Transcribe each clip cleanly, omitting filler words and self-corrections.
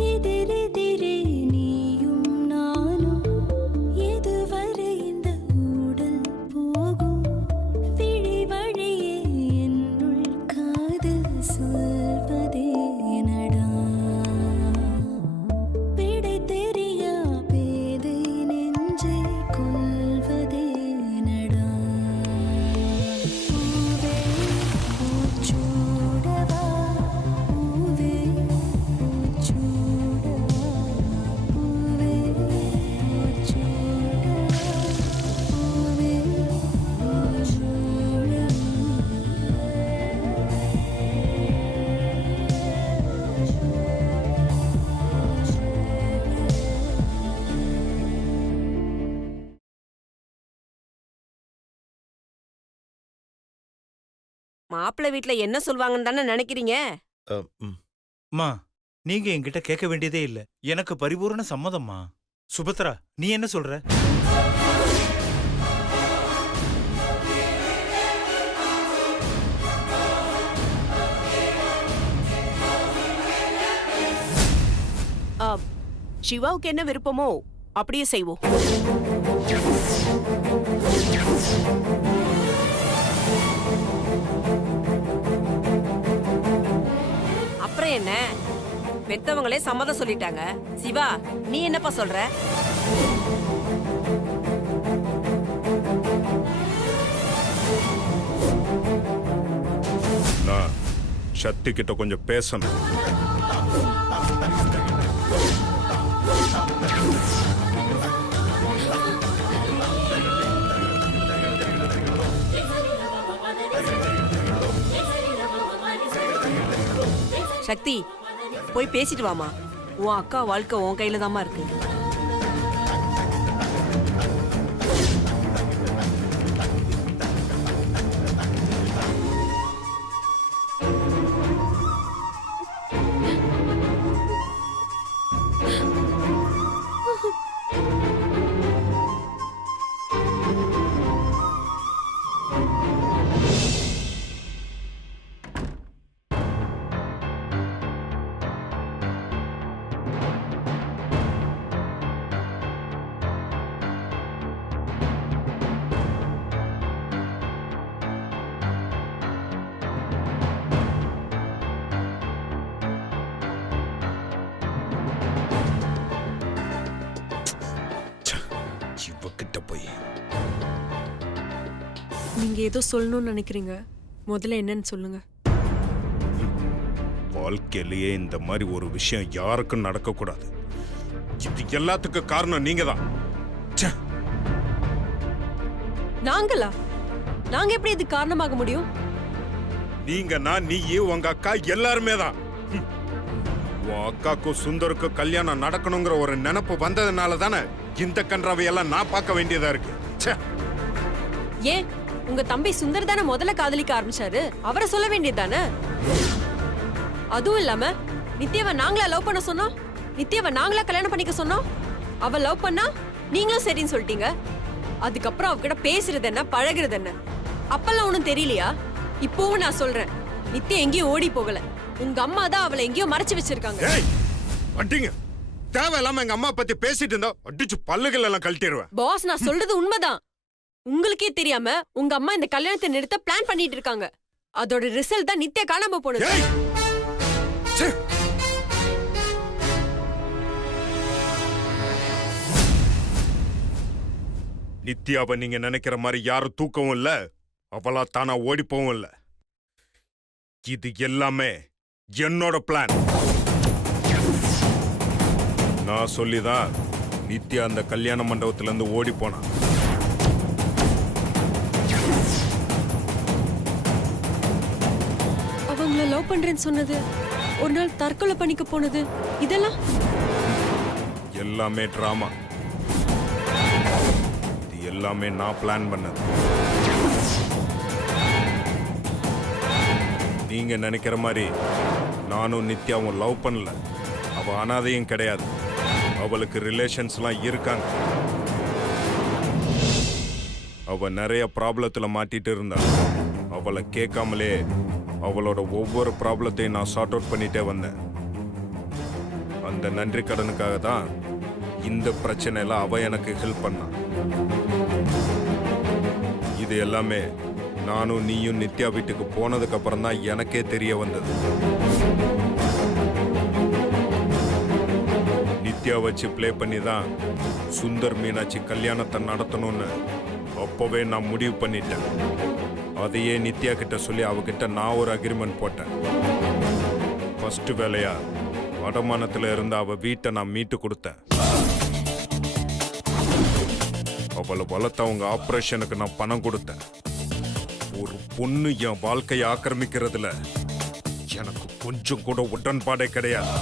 எதிரெதிரே நீயும் நானும் எதுவரை இந்த ஊடல் போகும் விழி வழியே என்னுள் காதல் சொல்வதே நடா விடை தெரியா பேதை நெஞ்சை கொள்வதே நடா பூவே பூச்சூடவா பூவே பூச்சூடவா பூவே பூச்சூடவா பூவே மாப்பிள்ளை வீட்ல என்ன சொல்வாங்கன்னு தானே நினைக்கிறீங்க? அம்மா, நீங்க என்கிட்ட கேட்க வேண்டியதே இல்ல. எனக்கு பரிபூரண சம்மதம்மா. சுபத்ரா, நீ என்ன சொல்ற? சிவாவுக்கு என்ன விருப்பமோ அப்படியே செய்வோம். அப்புறம் என்ன, பெத்தவங்களே சம்மதம் சொல்லிட்டாங்க. சிவா, நீ என்னப்பா சொல்ற? நான் சக்தி கிட்ட கொஞ்சம் பேசணும். சக்தி, போய் பேசிட்டு வாமா. உன் அக்கா வாழ்க்கை உன் கையில தாமா இருக்கு. இவகிட்ட போய் நீங்க ஏதோ சொல்லணும்னு நினைக்கிறீங்க, முதல்ல என்னன்னு சொல்லுங்க. வாழ்க்கையிலேயே இந்த மாதிரி ஒரு விஷயம் யாருக்கும் நடக்கக்கூடாது. இது எல்லாத்துக்கும் காரணம் நீங்க தான். நாங்களா? நாங்க எப்படி இது காரணமாக முடியும்? நீங்க, நான், நீ, உங்க அக்கா எல்லாருமே தான். உன் அக்காக்கும் சுந்தருக்கும் கல்யாணம் நடக்கணுங்கிற ஒரு நினைப்பு வந்ததுனால தானே இந்த கன்றாவையெல்லாம் நான் பார்க்க வேண்டியதா இருக்கு. ஏன் உங்க தம்பி சுந்தர் தானே முதல்ல காதலிக்க ஆரம்பிச்சாரு, அவரை சொல்ல வேண்டியதுதானே? அதுவும் இல்லாம நித்யாவை நாங்களா லவ் பண்ண சொன்னோம்? நித்யாவை நாங்களா கல்யாணம் பண்ணிக்க சொன்னோம்? அவ லவ் பண்ணா நீங்களும் சரின்னு சொல்லிட்டீங்க. அதுக்கப்புறம் அவகிட்ட பேசுறது என்ன, பழகுறது என்ன, அப்பெல்லாம் ஒண்ணும் தெரியலையா? இப்பவும் நான் சொல்றேன், நித்யா எங்கேயும் ஓடி போகல. உங்க அம்மா தான் அவளை எங்கேயோ மறைச்சு வச்சிருக்காங்க. தேவையில்லாம எங்க அம்மா பத்தி பேசிட்டு இருந்தா அடிச்சு பல்லுகள் எல்லாம் கழட்டிடுவேன். பாஸ், நான் சொல்றது உண்மைதான். உங்களுக்கே தெரியாம உங்க அம்மா இந்த கல்யாணத்தை நிறுத்த பிளான் பண்ணிட்டு இருக்காங்க. அதோட ரிசல்ட் தான் நித்யா காணாம போனது. நித்யாவை நீங்க நினைக்கிற மாதிரி யாரும் தூக்கவும் இல்ல, அவளா தானா ஓடிப்போவும் இல்ல. இது எல்லாமே என்னோட பிளான். நான் சொல்லிதான் நித்யா அந்த கல்யாண மண்டபத்துல இருந்து ஓடி போனா. அவங்கள லவ் பண்றேன்னு சொன்னது, ஒரு நாள் தற்கொலை பண்ணிக்க போனது, இதெல்லாம் எல்லாமே டிராமா. இது எல்லாமே நான் பிளான் பண்ணது. நீங்க நினைக்கிற மாதிரி நானும் நித்யாவும் லவ் பண்ணல. அவ அனாதையும் கிடையாது. அவளுக்கு ரிலேஷன்ஸ்லாம் இருக்காங்க. அவ நிறைய ப்ராப்ளத்துல மாட்டிட்டு இருந்தா. அவளை கேட்காமலே அவளோட ஒவ்வொரு ப்ராப்ளத்தையும் நான் சார்ட் அவுட் பண்ணிட்டே வந்தேன். அந்த நன்றி கடனுக்காக தான் இந்த பிரச்சனையில அவ எனக்கு ஹெல்ப் பண்ணா. இது எல்லாமே நானும் நீயும் நித்யா வீட்டுக்கு போனதுக்கு அப்புறம் தான் எனக்கே தெரிய வந்தது. நித்யா வச்சு ப்ளே பண்ணி தான் சுந்தர் மீனாட்சி கல்யாணத்தை நடத்தணும்னு அப்பவே நான் முடிவு பண்ணிட்டேன். அதையே நித்யா கிட்ட சொல்லி அவகிட்ட நான் ஒரு அக்ரிமெண்ட் போட்டேன். ஃபர்ஸ்ட் வேலையா வடமானத்துல இருந்த அவ வீட்டை நான் மீட்டு கொடுத்தேன். அவளை வளர்த்த அவங்க ஆபரேஷனுக்கு நான் பணம் கொடுத்தேன். ஒரு பொண்ணு என் வாழ்க்கையை ஆக்கிரமிக்கிறதுல எனக்கு கொஞ்சம் கூட உடன்பாடே கிடையாது.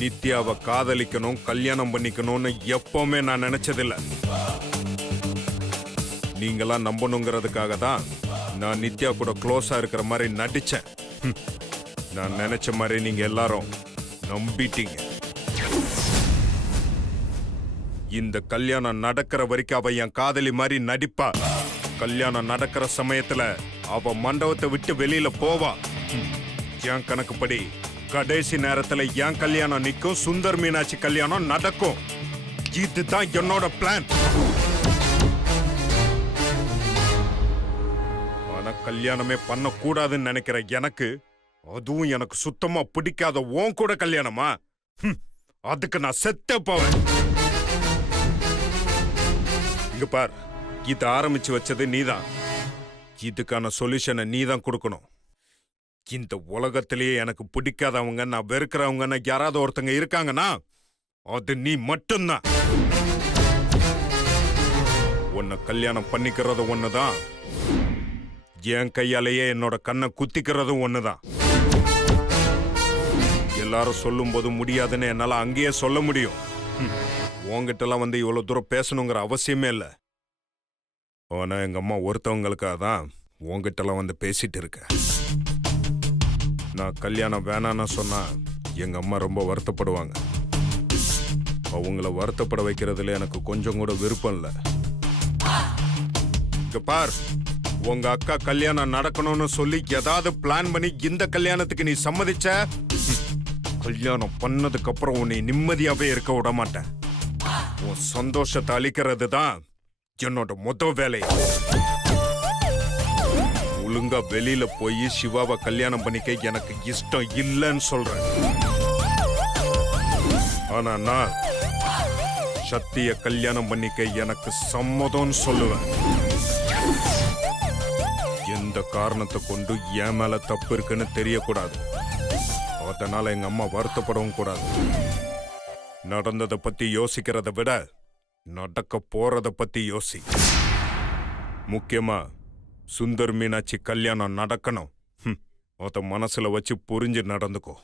நித்யாவை காதலிக்கணும், கல்யாணம் பண்ணிக்கணும்னு எப்பவுமே நான் நினைச்சதில்லை. நீங்களாம் நம்பணுங்கிறதுக்காக தான் நான் நித்யா கூட க்ளோஸா இருக்கிற மாதிரி நடிச்சேன். நான் நினைச்ச மாதிரி நீங்க எல்லாரும் நம்பிட்டீங்க. இந்த கல்யாணம் நடக்கிற வரைக்கும் அவ என் காதலி மாதிரி நடிப்பா. கல்யாணம் நடக்கிற சமயத்துல அவ மண்டபத்தை விட்டு வெளியில போவா. என் கணக்குப்படி கடைசி நேரத்துல என் கல்யாணம் நிக்கும், சுந்தர் மீனாட்சி கல்யாணம் நடக்கும். இதுதான் என்னோட பிளான். ஆனா கல்யாணமே பண்ண கூடாதுன்னு நினைக்கிற எனக்கு, அதுவும் எனக்கு சுத்தமா பிடிக்காத உன் கூட கல்யாணமா? அதுக்கு நான் செத்தே போவேன். இங்க பார், இத ஆரம்பிச்சு வச்சது நீதான். இதுக்கான சொல்யூஷனை நீதான் கொடுக்கணும். இந்த உலகத்திலேயே எனக்கு பிடிக்காதவங்க, நான் வெறுக்கிறவங்க யாராவது ஒருத்தங்க இருக்காங்கன்னா அது நீ மட்டும்தான். உன்னை கல்யாணம் பண்ணிக்கிறது ஒண்ணுதான், என் கையாலேயே என்னோட கண்ணை குத்திக்கிறதும் ஒண்ணுதான். எல்லாரும் சொல்லும் போது முடியாதுன்னு என்னால அங்கேயே சொல்ல முடியும். உங்ககிட்டலாம் வந்து இவ்வளவு தூரம் பேசணுங்கிற அவசியமே இல்லை. ஆனா எங்க அம்மா ஒருத்தவங்களுக்காக தான் உங்ககிட்டலாம் வந்து பேசிட்டு இருக்க. நான் கல்யாணம் வேணான்னு சொன்னா எங்க அம்மா ரொம்ப வருத்தப்படுவாங்க. அவங்கள வருத்தப்பட வைக்கிறதுல எனக்கு கொஞ்சம் கூட விருப்பம் இல்லை. இங்க பார், உங்க அக்கா கல்யாணம் நடக்கணும்னு சொல்லி ஏதாவது பிளான் பண்ணி இந்த கல்யாணத்துக்கு நீ சம்மதிச்ச, கல்யாணம் பண்ணதுக்கு அப்புறம் உன்னை நிம்மதியாவே இருக்க விட மாட்டேன். உன் சந்தோஷத்தை அளிக்கிறது தான் என்னோட மொத்த வேலை. ஒழுங்கா வெளியில போய் சிவாவை கல்யாணம் பண்ணிக்க எனக்கு இஷ்டம் இல்லைன்னு சொல்றேன். ஆனா நான் சக்திய கல்யாணம் பண்ணிக்க எனக்கு சம்மதம்னு சொல்லுவேன். எந்த காரணத்தை கொண்டு என் மேல தப்பு இருக்குன்னு தெரியக்கூடாது. அதனால எங்க அம்மா வருத்தப்படவும் கூடாது. நடந்ததை பத்தி யோசிக்கிறத விட நடக்க போறத பத்தி யோசி. முக்கியமா சுந்தர் மீனாட்சி கல்யாணம் நடக்கணும். அத மனசுல வச்சு புரிஞ்சு நடந்துக்கோ.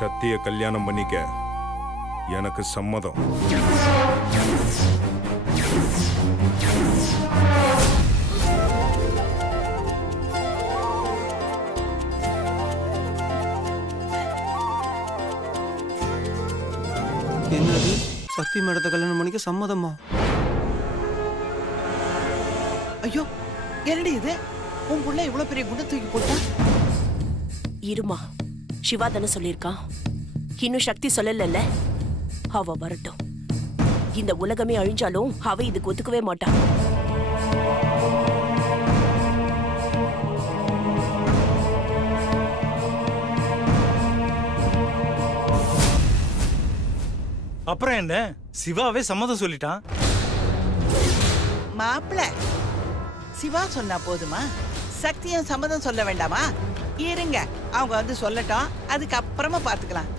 சத்திய கல்யாணம் பண்ணிக்க எனக்கு சம்மதம். என்னது, சக்தி மேடத்தை கல்யாணம் பண்ணிக்க சம்மதமா? ஐயோ, என்னடி இது? உன் புள்ள இவ்வளவு பெரிய குண்டை தூக்கி போட்டா? இருமா, சிவா தானே சொல்லியிருக்கான். இன்னும் சக்தி சொல்லல. அவ வரட்டும். இந்த உலகமே அழிஞ்சாலும் அவ இதுக்கு ஒத்துக்கவே மாட்டான். அப்புறம் என்ன, சிவாவே சம்மதம் சொல்லிட்டான். மாப்பிள சிவா சொன்னா போதுமா? சக்தியும் சம்மதம் சொல்ல வேண்டாமா? இருங்க, அவங்க வந்து சொல்லட்டும், அதுக்கப்புறமா பாத்துக்கலாம்.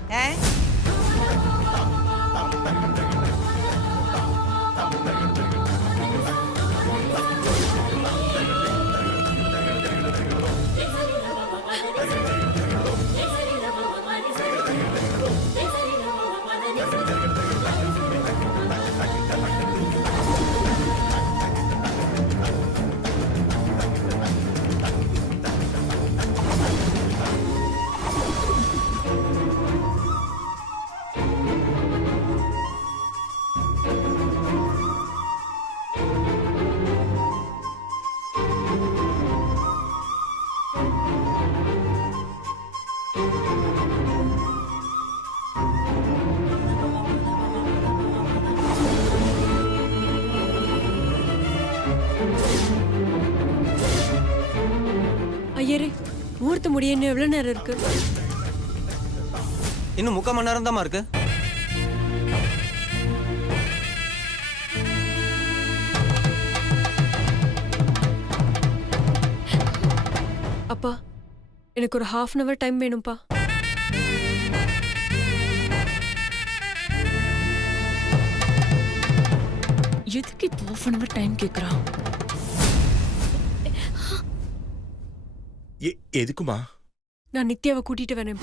ஐயரே, முகூர்த்த முடிய இன்னும் எவ்வளவு நேரம் இருக்கு? இன்னும் 3/4 மணி நேரம் தாம்மா இருக்கு. அப்பா, எனக்கு ஒரு 1/2 hour டைம் வேணும்ப்பா. எதுக்கு இப்போ 1/2 hour டைம் கேக்குறான்? எதுக்குமா? நான் நித்யாவை கூட்டிட்டு வரேன்.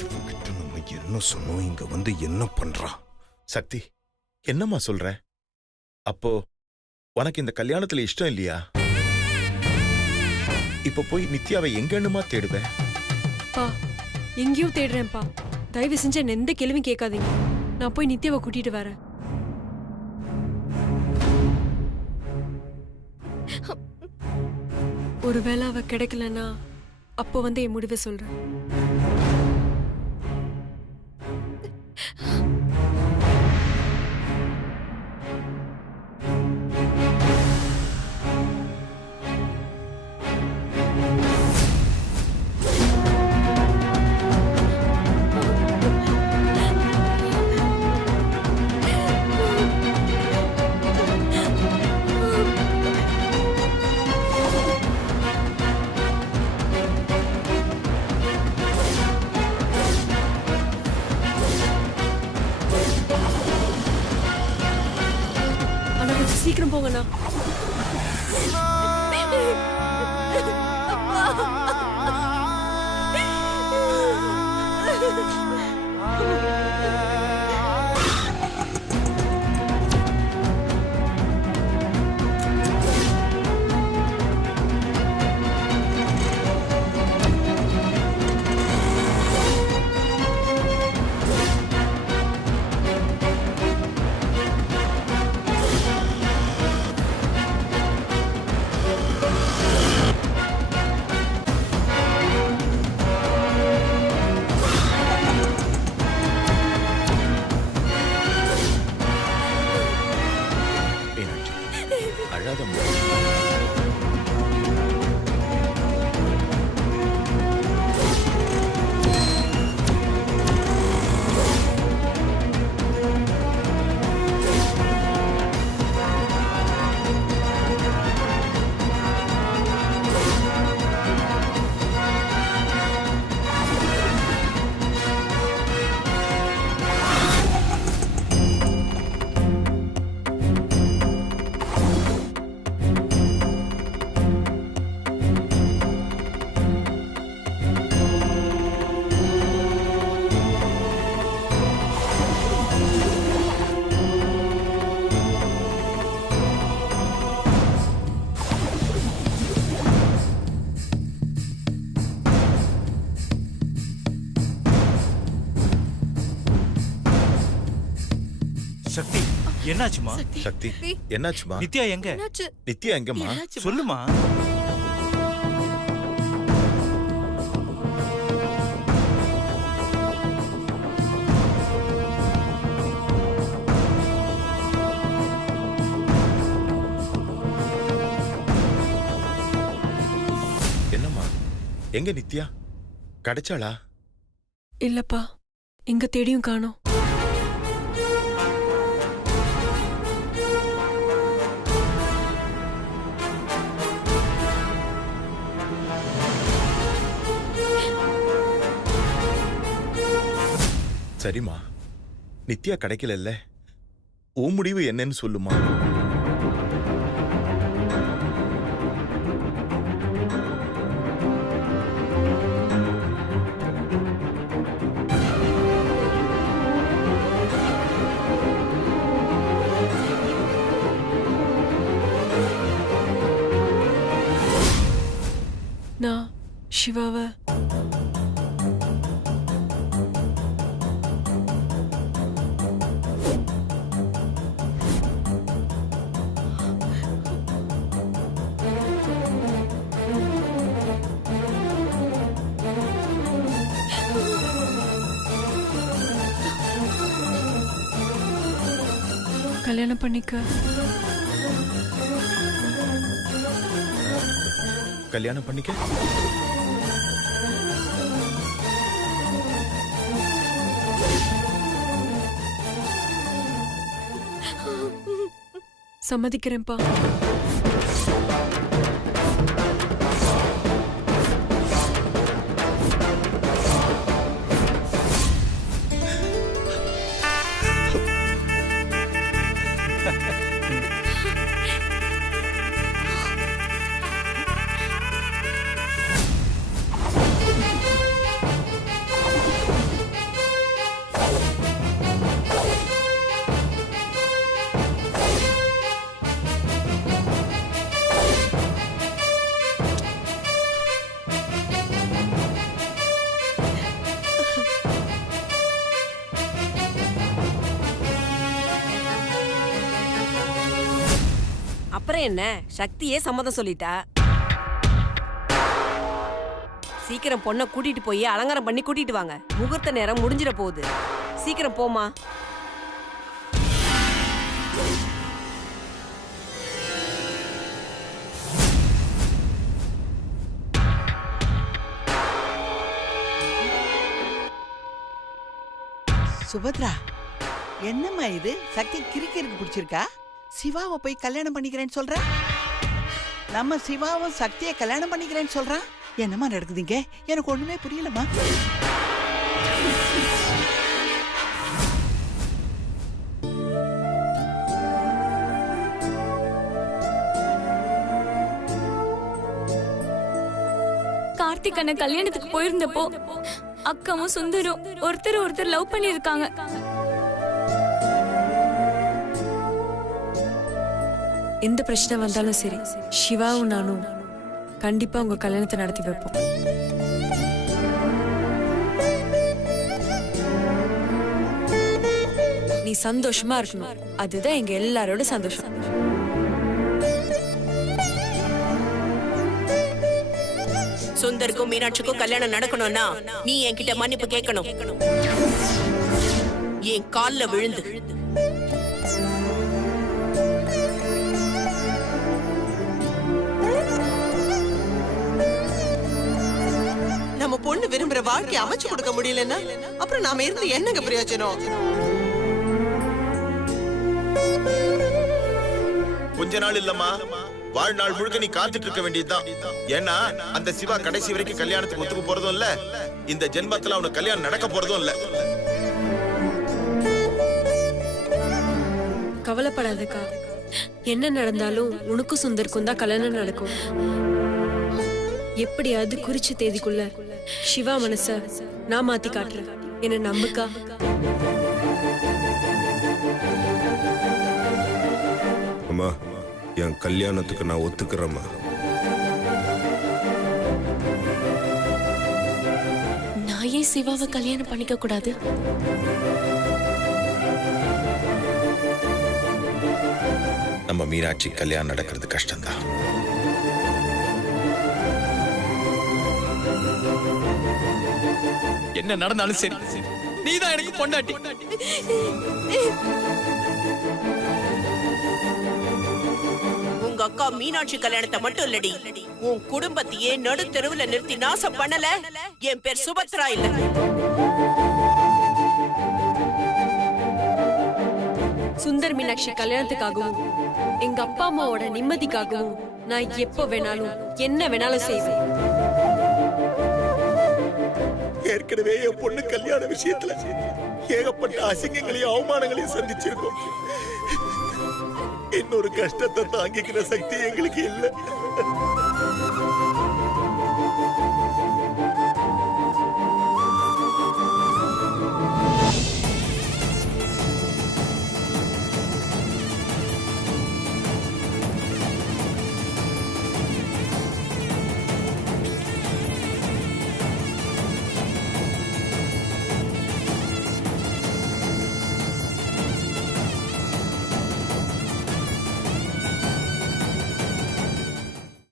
இவங்கிட்ட நம்ம என்ன சொன்னோம், இங்க வந்து என்ன பண்றான்? சக்தி, என்னம்மா சொல்ற? அப்போ உனக்கு இந்த கல்யாணத்துல இஷ்டம் இல்லையா? இப்ப போய் நித்யாவை எங்கன்னுமா தேடுவேன்? பா, எங்கேயோ தேடுறேன்ப்பா. தயவு செஞ்சு என்ன எந்த கேள்வியும் கேட்காதீங்க. நான் போய் நித்யாவை கூட்டிட்டு வரேன். ஒருவேளை அவ கிடைக்கலன்னா அப்போ வந்து என் முடிவை சொல்றேன். சீக்கிரம் போங்கண்ணா. அழாதம்மா. என்னாச்சுமா? சக்தி என்னாச்சுமா? நித்யா எங்க? என்னாச்சு? நித்யா எங்கம்மா? சொல்லுமா. என்னம்மா? எங்க நித்யா? கிடைச்சாளா? இல்லப்பா, எங்க தேடியும் காணோம். சரிம்மா, நித்யா கிடைக்கல. உன் முடிவு என்னன்னு சொல்லுமா. நான் சிவாவை கல்யாணம் பண்ணிக்க. கல்யாணம் பண்ணிக்க? சம்மதிக்கிறேன்ப்பா. அப்புறம் என்ன, சக்தியே சம்மதம் சொல்லிட்டா. சீக்கிரம் பொண்ணை கூட்டிட்டு போய் அலங்காரம் பண்ணி கூட்டிட்டு வாங்க. முகூர்த்த நேரம் முடிஞ்சிட போகுது. சீக்கிரம் போமா. சுபத்ரா, என்னம்மா இது? சக்தி கிறுக்கிறுக்கு பிடிச்சிருக்கா? சிவாவை போய் கல்யாணம் பண்ணிக்கிறேன்னு சொல்ற? நம்ம சிவாவும் சக்தியை கல்யாணம் பண்ணிக்கிறேன்னு சொல்றான். என்னம்மா நடக்குதுங்க? எனக்கு ஒண்ணுமே புரியலம்மா. கார்த்திக் அண்ணன் கல்யாணத்துக்கு போயிருந்தப்போ அக்காவும் சுந்தரும் ஒருத்தர் லவ் பண்ணிருக்காங்க. எந்த பிரச்சனை வந்தாலும் சரி, சிவாவும் நானும் கண்டிப்பா உங்க கல்யாணத்தை நடத்தி வைப்போம். நீ சந்தோஷமா இருக்கணும், அதுதான் எங்க எல்லாரோட சந்தோஷம். சுந்தருக்கும் மீனாட்சிக்கும் கல்யாணம் நடக்கணும்னா நீ என்கிட்ட மன்னிப்பு கேட்கணும். என் கால்ல விழுந்து. நம்ம பொண்ணு விரும்புற வாழ்க்கை அமைச்சு கொடுக்க முடியலன்னா அப்புறம் நாம இருந்து என்னங்க பிரயோஜனம்? கொஞ்ச நாள் இல்லம்மா, வாழ்நாள் முழுக்க நீ காத்துட்டு இருக்க வேண்டியதுதான். ஏன்னா அந்த சிவா கடைசி வரைக்கும் கல்யாணத்துக்கு ஒத்துக்க போறதும் இல்ல, இந்த ஜென்மத்துல அவனுக்கு கல்யாணம் நடக்க போறதும் இல்ல. கவலைப்படாதக்கா, என்ன நடந்தாலும் உனக்கும் சுந்தருக்கும் தான் கல்யாணம் நடக்கும். எப்படியாவது குறிச்ச தேதிக்குள்ள சிவா மனச நான் மாத்தி காட்டுறேன். என்ன நம்புக்கா. அம்மா, என் கல்யாணத்துக்கு நான் ஒத்துக்கிறேம்மா. நான் ஏன் சிவாவை கல்யாணம் பண்ணிக்க கூடாது? நம்ம மீனாட்சி கல்யாணம் நடக்கிறது கஷ்டம்தான். என்ன நடந்தாலும் சரி, நீதான் எனக்கு பொண்டாட்டி. உங்க அக்கா மீனாட்சி கல்யாணத்தை மட்டும் இல்லடி, உன் குடும்பத்தையே நடு தெருவுல நிறுத்தி நாசம் பண்ணல. என் பேர் சுபத்ரா இல்ல. சுந்தர் மீனாட்சி கல்யாணத்துக்காகவும் எங்க அப்பா அம்மாவோட நிம்மதிக்காகவும் நான் எப்போ வேணாலும் என்ன வேணாலும் செய்வேன். ஏற்கனவே என் பொண்ணு கல்யாண விஷயத்துல ஏகப்பட்ட அசிங்கங்களையும் அவமானங்களையும் சந்திச்சிருக்கோம். இன்னொரு கஷ்டத்தை தாங்கிக்கிற சக்தி எங்களுக்கு இல்லை.